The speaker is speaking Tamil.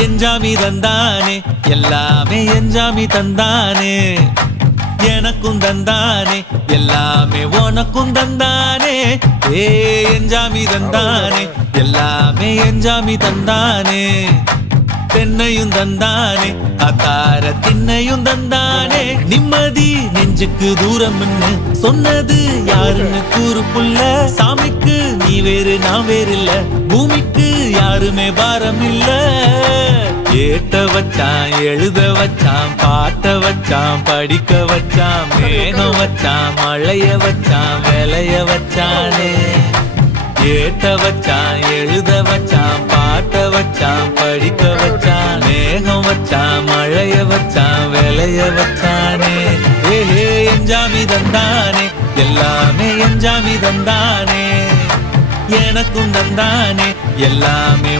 எஞ்சாமி தந்தானே எல்லாமே எஞ்சாமி தந்தானே எனக்கும் தந்தானே எல்லாமே உனக்கும் தந்தானே ஏ எஞ்சாமி தந்தானே எல்லாமே எஞ்சாமி தந்தானே தென்னையும் தந்தானே அத்தார திண்ணையும் தந்தானே நிம்மதி நெஞ்சுக்கு தூரம்னு சொன்னது யாருன்னு கூறு புள்ள சாமிக்கு நீ வேறு நான் வேறு இல்ல பூமிக்கு யாருமே பாரம் இல்ல ஏட்ட வச்சான் எழுத வச்சான் பாட்ட வச்சான் படிக்க வச்சான் மேகம் வச்சான் மழைய வச்சான் விளைய வச்சானே ஏட்ட வச்சான் எழுத வச்சான் பாட்ட வச்சான் படிக்க வச்சான் மேகம் வச்சான் மழைய வச்சான் விளைய வச்சானே ஏஹே எஞ்சாமி தந்தானே எல்லாமே எஞ்சாமி தந்தானே எனக்கும் தந்தானே எல்லாமே